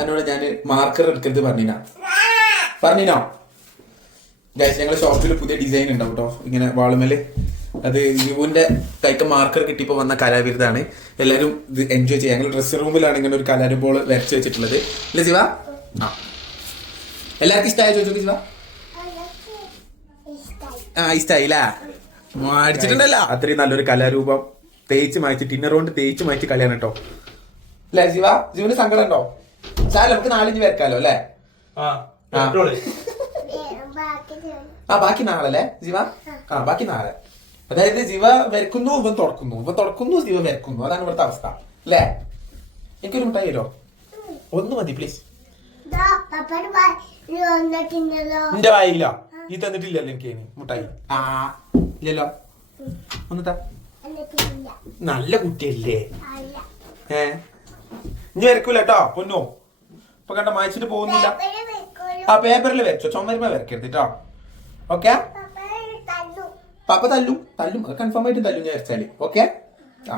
എന്നോട് ഞാൻ മാർക്കർ എടുക്കരുത് പറഞ്ഞിനോ ഗൈസ്? ഞങ്ങളെ ഷോപ്പിൽ പുതിയ ഡിസൈൻ ഉണ്ടാവും കേട്ടോ, ഇങ്ങനെ വാളുമേല്. അത് യുവിന്റെ കൈക്ക് മാർക്കർ കിട്ടിയപ്പോൾ വന്ന കലാവിരുതാണ്. എല്ലാവരും ഇത് എൻജോയ് ചെയ്യാം. ഞങ്ങൾ ഡ്രസ്സ് റൂമിലാണ് ഇങ്ങനെ ഒരു കലാരൂപം വരച്ച് വെച്ചിട്ടുള്ളത്, അല്ലേ ശിവ? ആ, എല്ലാവർക്കും ഇഷ്ടമായ ചോദിച്ചു ശിവ? ആ, ഇഷ്ടായില്ല? അടിച്ചിട്ടുണ്ടല്ലോ. അത്രയും നല്ലൊരു കലാരൂപം തേച്ച് മാറ്റി, ടിന്നർ കൊണ്ട് തേച്ച് മാറ്റി കളിയാണ് കേട്ടോ, അല്ലേ ശിവ? ശിവന് സങ്കടം ഉണ്ടോ? സാർ നമുക്ക് നാളിഞ്ഞ് വരക്കാലോ അല്ലേ? ആ, ബാക്കി നാളല്ലേ ശിവ? ആ, ബാക്കി നാളെ. അതായത് ശിവ വരക്കുന്നു, ഇവൻ തുറക്കുന്നു, ശിവ വരക്കുന്നു. അതാണ് ഇവിടുത്തെ അവസ്ഥ, അല്ലേ? എനിക്കൊരു മുട്ടായി തരോ? ഒന്ന് മതി പ്ലീസ്. എന്റെ വായില്ലോ? ഈ തന്നിട്ടില്ലല്ലോ എനിക്ക് മുട്ടായി. ആ, ഇല്ലല്ലോ. ഒന്നിട്ടാ, നല്ല കുട്ടിയല്ലേ? ഇനി വരക്കൂല കേട്ടോ പൊന്നോ. ഇപ്പൊ കണ്ട മായ്ച്ചിട്ട് പോകുന്നില്ല. ആ, പേപ്പറിൽ വരച്ചോ, ചുമരുമ വരക്കരുത് കേട്ടോ. ഓക്കെ? പപ്പ തല്ലും, അത് കൺഫേം ആയിട്ട് തല്ലും ഞാൻ വരച്ചാല്. ഓക്കെ? ആ.